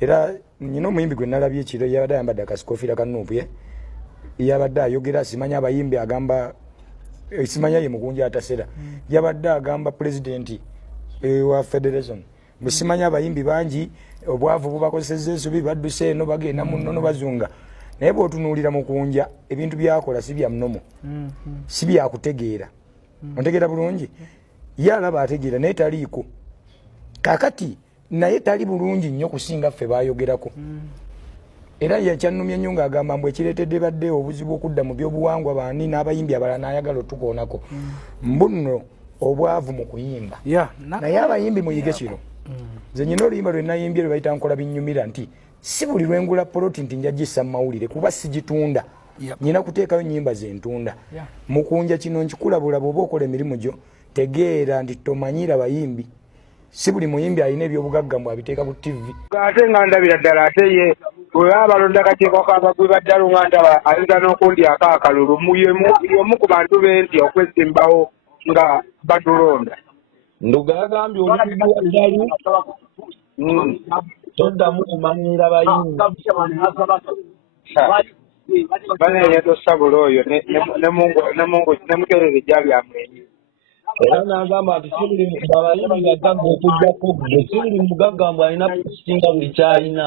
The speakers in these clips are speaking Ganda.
era nyina omuyimbi gwe nalabye ekiro yabadde ayambadde akasikofira kanuupu yabadde ayogera simanya abayimbi agamba simanya ye Omukunja Atasera yabadde agamba pulezidenti wa federation musimanya abayimbi bangi obwavu bubakozesezza ensobi badduse eno bagenda mu nnono bazunga naye bw'otunuulira Mukunja ebintu byakola si bya nnomo si byakutegeera ontegeera bulungi ye alaba ategeera naye taliiko kakati naye tali bulungi nnyo kusinga ffe bayogerako era yakyannumya nnyo ng'agamba mbu ekireetedde badde obuzibu okudda mu byobuwangwa baani n'abayimbi abalala n'ayagala otukoonako mbuno obwavu mu kuyimba naye abayimbi muyige kino nze nyina oluyimba lwe nayimbye lwe bayita nkola binnyumira nti si buli lwengula poloti nti nja gissa mu mawulire kuba sigitunda nyina kuteekayo nnyimba zentunda Mukunja kino nkikulabulaba oba okola emirimu gyo tegeera nti tomanyira bayimbi si buli muyimbi alina ebyobugagga mbu abiteeka ku TV ate nga ndabira ddala ate ye bwe baba balonda akakiiko k'abagwi baddalu nga ndaba ayinza n'okundyako akalulu y'omu ku bantu benti okwesimbawo nga batulonda Ndugga yagambye omuntu waddalu toddamu kumanyira bayimbi banenya tosabula oyo ne muterere gyali amwenyi era n'agamba nti si buli abayimbi bagagga okugjako gwe si buli mugagga mbu alina kusinga buli kyalina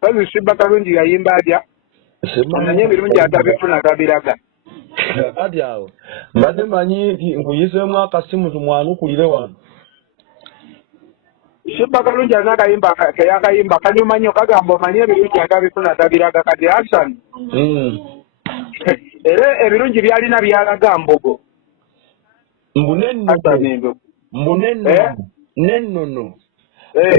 kazi sibba kalungi yayimba atya amanye ebirungi atabifuna tabiraga kati awo mbadde manyi nti nkuyiseemu akasimu tumwanukulire wano sibba kalungi alina akayimba keyakayimba kanyuma nnyo kagamba omanye ebirungi atabifuna tabiraga kati Hassan era ebirungi byalina byalaga mbogo nennono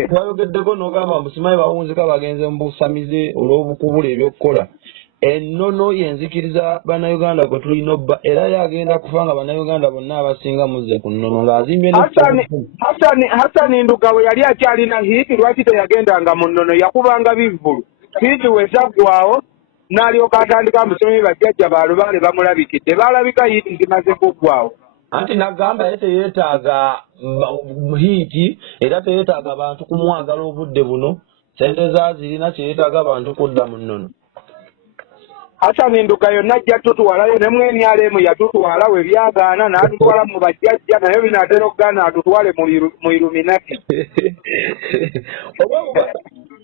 twayogeddeko n'ogamba musimanyi bawunzika bagenze mu busamize olw'obukubula ebyokukola ennono yenzikiriza bannayuganda kwe tulina obba era yagenda kufa nga bannayuganda bonna abasinga muzze ku nnono ng'azimbye Hassan Ndugga bwe yali akyalina hiiti lwaki teyagendanga mu nnono yakubanga bivvulu hiiti we zaggwawo n'alyoka atandika musomi bajjajja baalubaale bamulabikidde baalabika hiiti zimaze kuggwawo anti nagamba ye teyeetaaga hiiti era teyeetaaga abantu kumwagala obudde buno sente zaazirina kyeyeetaaga abantu kudda mu nnono Hassan Ndugga yonna ajja tutwalayo ne mwenyalemu yatutwala we byagaana n'atutwala mu bajjajja naye binaatera okugaana atutwale mu Illuminati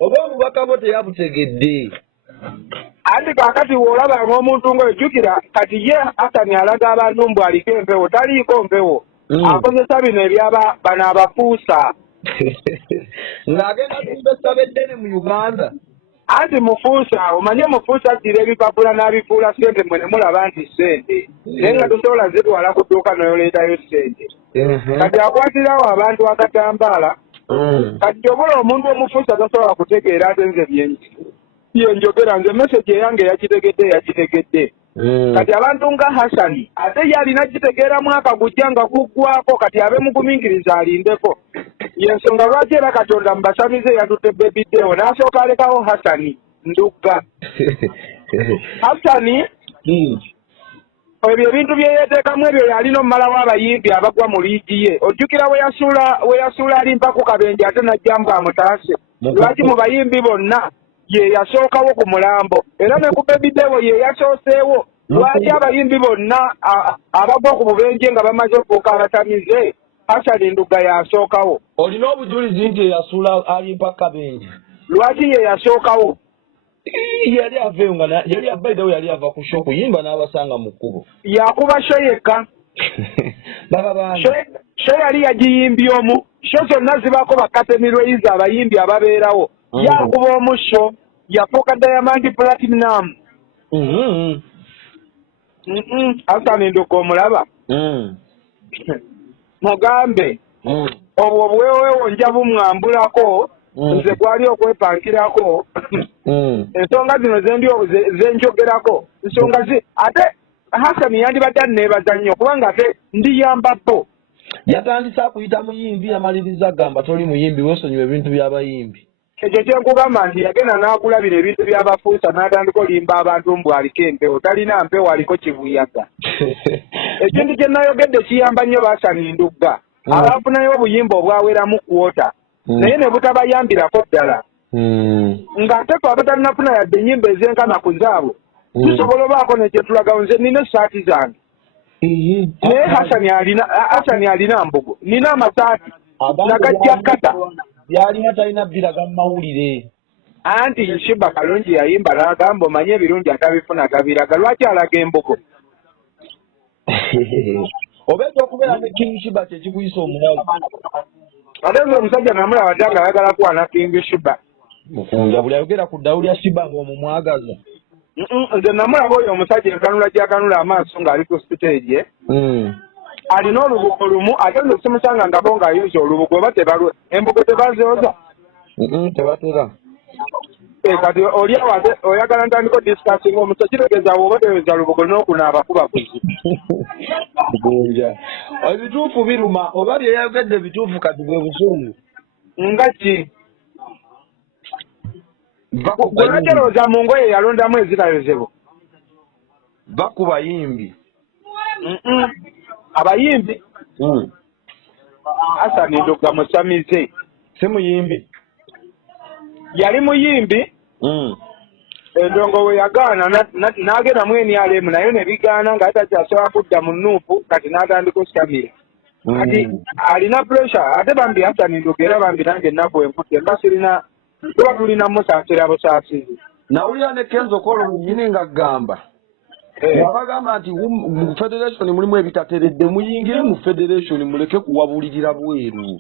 oba obubaka bwo teyabutegedde anti kaakati w'olaba ng'omuntu ng'ojjukira kati ye Hassan alaga abantu mbu aliko empewo taliiko mpewo akozesa bino ebyaba bano abafuusa ng'agenda kumbesa beddene mu Uganda anti mufuusa omanye mufuusa addira ebipapula n'abifuula ssente mwe ne mulaba nti ssente naye nga tosobola zitwala ku dduuka n'oleetayo ssente kati akwatirawo abantu akatambaala kati obola omuntu omufuusa tasobola kutegeera ate nze byenjogera nze message eyange yakitegedde kati abantu nga Hassan ate yalina kitegeera mwaka gujja nga guggwako kati abe mugumingiriza alindeko yensonga lwaki era Katonda mubasamize yatutte bebidewo n'asooka alekawo Hassan Ndugga Hassan ebyo ebintu bye yeeteekamu ebyo yalina omumalawo abayimbi abagwa mu liigi ye ojjukira we yasuula alimpa ku kabenje ate najjamu amutaase lwaki mu bayimbi bonna ye yasookawo ku mulambo era ne ku bebidewo ye yasooseewo lwaki abayimbi bonna abagwa ku bubenje nga bamaze okufuuka abatamize Hassan Ndugga yasookawo olina obujulizi nti yasuula alimpa kabenje lwaki ye yasookawo yali aveeyo nga yali abaidewo yali ava ku show kuyimba n'abasanga mu kkubo yakuba sho yekka sho yali yagiyimbye omu sho zonna zibaako bakatemirweyiza abayimbi ababeerawo yakuba omu sho yafuuka Diamond Platinum Hassan Ndugga omulaba mugambe obwo obweweewo nja bumwambulako nze gwali okwepankirako ensonga zino zenjogerako ensonga ate Hassan yandibadde anneebaza nnyo kubanga ate ndiyambako yatandise akuyita muyimbi yamaliriza agamba toli muyimbi weesonyiwa ebintu by'abayimbi ekyo kyenkugamba nti yagenda n'akulabira ebintu by'abafuusa n'atandika olimba abantu mbu aliko empewo talina mpewo aliko kibuyaga ekintu kye nayogedde kiyamba nnyo Hassan Ndugga abafunayo obuyimba obwaweramu kwota naye ne butabayambirako ddala ng'ate fe abatalinaafuna yadde ennyimba ez'enkana ku zaabwe tusobola obaako ne gye tulagawo nze nina essaati zange naye Hassan alina mbugo nina amasaati nagajja kata byalina talina biraga mu mawulire anti Shiba Kalungi yayimba n'agamba omanye ebirungi atabifuna tabiraga lwaki alaga embugo obeeta okubeera ne King Shiba kyekikuyisa omulalu ate nze omusajja namulaba dda nga ayagala kuwana King Shiba Mukunja buli ayogera ku ddawu lya Shiba ng'omumwagaza nze namulaba oyo omusajja enkanula gy'akanula amaaso ng'ali ku stage alina olubugo lumu ate nze simusanga ngabo ng'ayuza olubugo oba embugo tebazooza tebatera kati oli awo oyagala ntandiko discussing omusa kitegeeza woba teweza lubugo n'okunaaba kuba kuzi Mukunja ebituufu biruma oba byeyayogedde bituufu kati bwe busungu nga ki gwenaterooza mu ngoye yalondamu ezitayozebwa baku bayimbi abayimbi Hassan Ndugga musamize si muyimbi yali muyimbi endongo we yagaana n'agenda mu NRM naye ne bigaana nga atakyasobola kudda mu nuupu kati n'atandika okusamira kati alina pressure ate bambi Hassan Ndugga era bambi nange ennaku enkudde mba sirina tuba tulina musaasira busaasizi nawulira ne Kenzo Kolo nyini nga gamba abagamba nti mu federation mulimu ebitateredde muyingire mu federation muleke kuwabulirira bweru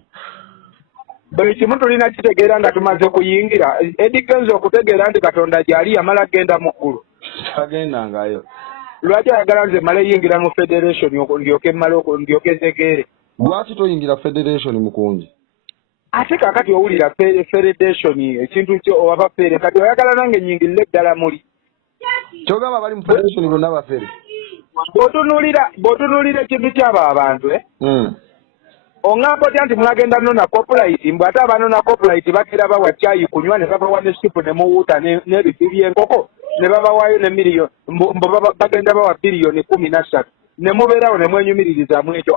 buli kimu tulina kitegeera nga tumaze kuyingira Eddie Kenzo okutegeera nti Katonda gyali yamala genda mu ggulu tagendangayo lwaki ayagala nze male yingira mu federation ndyoke ntegeere lwaki toyingira federation Mukunji ate kakati owulira federation ekintu kyo owaba fere kati oyagala nange nyingirire ddala muli kyogamba bali mu federation bonna bafere bw'otunuulira ekintu kyaba abantu oŋŋamba otya nti mwagenda nona copulite mbw ate abanona copulite batera bawa cyayi kunywa ne babawa ne sipu ne muwuuta n'ebifi by'enkoko ne babawaayo ne miliyoni bagenda bawa biliyoni 13 ne mubeerawo ne mwenyumiririzamu ekyo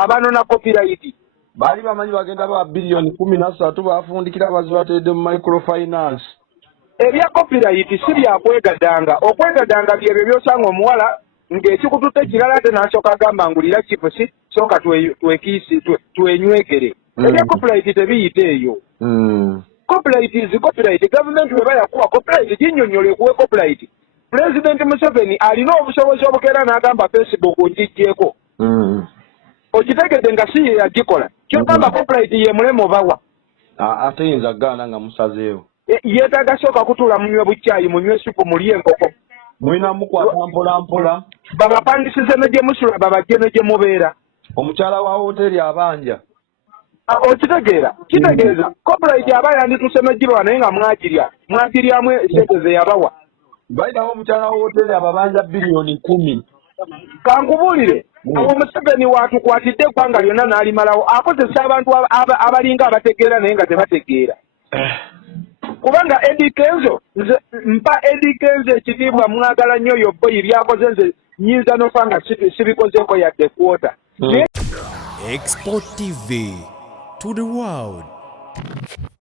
abanona copulite baali bamanyi bagenda bawa biliyoni 13 bafundikira abazi bateredde mu microfinance ebya copulite si byakwegadanga okwegadanga byebyo byosanga omuwala ng'ekikututte kirala ate n'asooka agamba ngulira kipusi sooka twekiisi twenywegere ebya copulite tebiyita eyo copulite gavumenti bwe bayakuwa copulite ginnyonnyola ekuwe copulite pulezidenti Museveni alina obusobozi obukeera n'agamba Facebook ngijjeeko okitegedde nga si ye yagikola kyogamba copulite ye mulemu bawa ate yinza gaana nga musazeewo yeetaaga sooka kutuula munywe bukyayi munywe supu mulye enkoko mulina mukwata mpola mpola babapangisize ne gye musula babajje ne gye mubeera omukyala wa hoteeri abanja okitegeera kitegeeza copulite aba yandituse n'ogibawa naye nga mwagiryamu esente ze yabawa bayitawo omukyala wa hoteeri ababanja biliyoni 10 kankubuulire abo Museveni watukwatidde eggwanga lyonna n'alimalawo akozesa abantu abalinga abategeera naye nga tebategeera kubanga Eddie Kenzo mpa Eddie Kenzo ekitiibwa mwagala nnyo oyo boyi byakoze nze nyinza n'ofa nga sibikozeeko yadde kwota Export TV to the world.